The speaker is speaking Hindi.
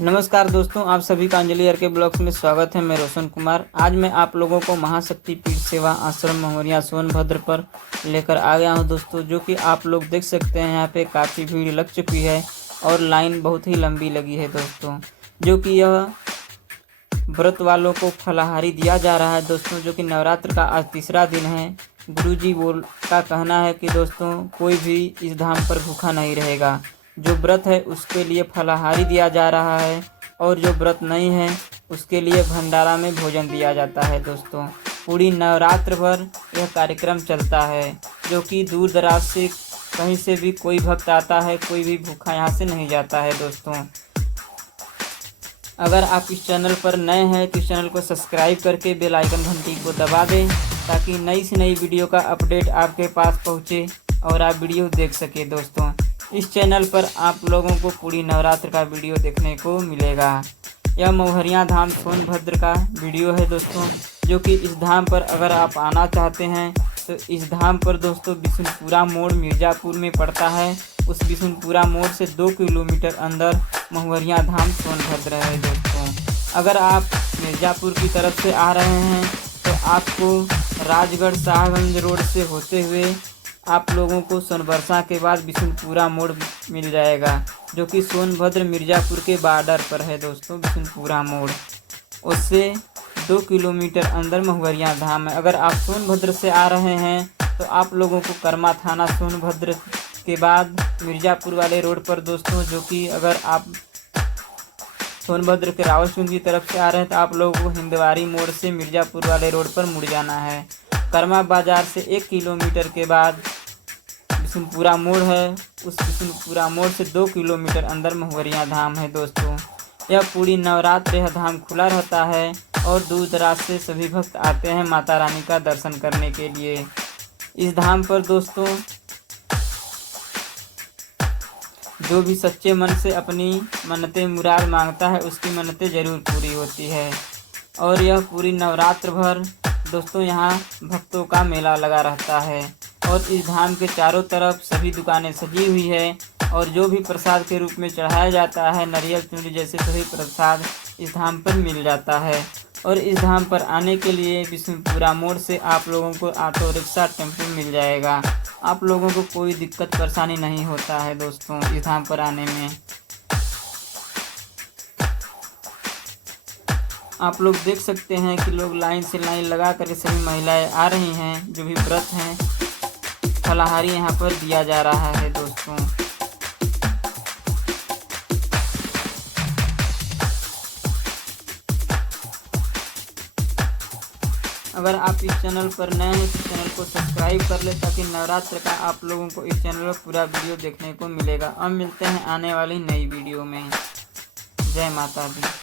नमस्कार दोस्तों, आप सभी का अंजलि आर के ब्लॉग्स में स्वागत है। मैं रोशन कुमार। आज मैं आप लोगों को महाशक्ति पीठ सेवा आश्रम महुरिया सोनभद्र पर लेकर आ गया हूं दोस्तों, जो कि आप लोग देख सकते हैं। यहाँ पे काफ़ी भीड़ लग चुकी है और लाइन बहुत ही लंबी लगी है दोस्तों, जो कि यह व्रत वालों को फलाहारी दिया जा रहा है दोस्तों, जो कि नवरात्र का आज तीसरा दिन है। गुरुजी का कहना है कि दोस्तों कोई भी इस धाम पर भूखा नहीं रहेगा। जो व्रत है उसके लिए फलाहारी दिया जा रहा है और जो व्रत नहीं है उसके लिए भंडारा में भोजन दिया जाता है दोस्तों। पूरी नवरात्र भर यह कार्यक्रम चलता है, जो कि दूर दराज से कहीं से भी कोई भक्त आता है, कोई भी भूखा यहाँ से नहीं जाता है दोस्तों। अगर आप इस चैनल पर नए हैं तो इस चैनल को सब्सक्राइब करके बेल आइकन घंटी को दबा दें, ताकि नई से नई वीडियो का अपडेट आपके पास पहुंचे और आप वीडियो देख सके दोस्तों। इस चैनल पर आप लोगों को पूरी नवरात्र का वीडियो देखने को मिलेगा। यह महुरिया धाम सोनभद्र का वीडियो है दोस्तों, जो कि इस धाम पर अगर आप आना चाहते हैं तो इस धाम पर दोस्तों बिशुनपुरा मोड़ मिर्ज़ापुर में पड़ता है। उस बिशुनपुरा मोड़ से 2 किलोमीटर अंदर महुरिया धाम सोनभद्र है दोस्तों। अगर आप मिर्ज़ापुर की तरफ से आ रहे हैं तो आपको राजगढ़ शाहगंज रोड से होते हुए आप लोगों को सोनबरसा के बाद बिशुनपुरा मोड़ मिल जाएगा, जो कि सोनभद्र मिर्ज़ापुर के बॉर्डर पर है दोस्तों। बिशुनपुरा मोड़ उससे 2 किलोमीटर अंदर महुरिया धाम है। अगर आप सोनभद्र से आ रहे हैं तो आप लोगों को कर्मा थाना सोनभद्र के बाद मिर्ज़ापुर वाले रोड पर दोस्तों, जो कि अगर आप सोनभद्र के रावलपिंडी की तरफ से आ रहे हैं तो आप लोगों को हिंदवारी मोड़ से मिर्ज़ापुर वाले रोड पर मुड़ जाना है। कर्मा बाजार से 1 किलोमीटर के बाद बिशुनपुरा मोड़ है। उस बिशुनपुरा मोड़ से 2 किलोमीटर अंदर महुरिया धाम है दोस्तों। यह पूरी नवरात्र यह धाम खुला रहता है और दूर दराज से सभी भक्त आते हैं माता रानी का दर्शन करने के लिए। इस धाम पर दोस्तों जो भी सच्चे मन से अपनी मन्नतें मुराद मांगता है उसकी मन्नतें ज़रूर पूरी होती है। और यह पूरी नवरात्र भर दोस्तों यहाँ भक्तों का मेला लगा रहता है और इस धाम के चारों तरफ सभी दुकानें सजी हुई है। और जो भी प्रसाद के रूप में चढ़ाया जाता है, नारियल चुनरी जैसे सभी प्रसाद इस धाम पर मिल जाता है। और इस धाम पर आने के लिए बिशुनपुरा मोड़ से आप लोगों को ऑटो रिक्शा टेम्पो मिल जाएगा। आप लोगों को कोई दिक्कत परेशानी नहीं होता है दोस्तों इस धाम पर आने में। आप लोग देख सकते हैं कि लोग लाइन से लाइन लगा करके सभी महिलाएं आ रही हैं। जो भी व्रत हैं फलाहारी यहाँ पर दिया जा रहा है दोस्तों। अगर आप इस चैनल पर नए हैं तो चैनल को सब्सक्राइब कर ले, ताकि नवरात्र का आप लोगों को इस चैनल पर पूरा वीडियो देखने को मिलेगा। अब मिलते हैं आने वाली नई वीडियो में। जय माता दी।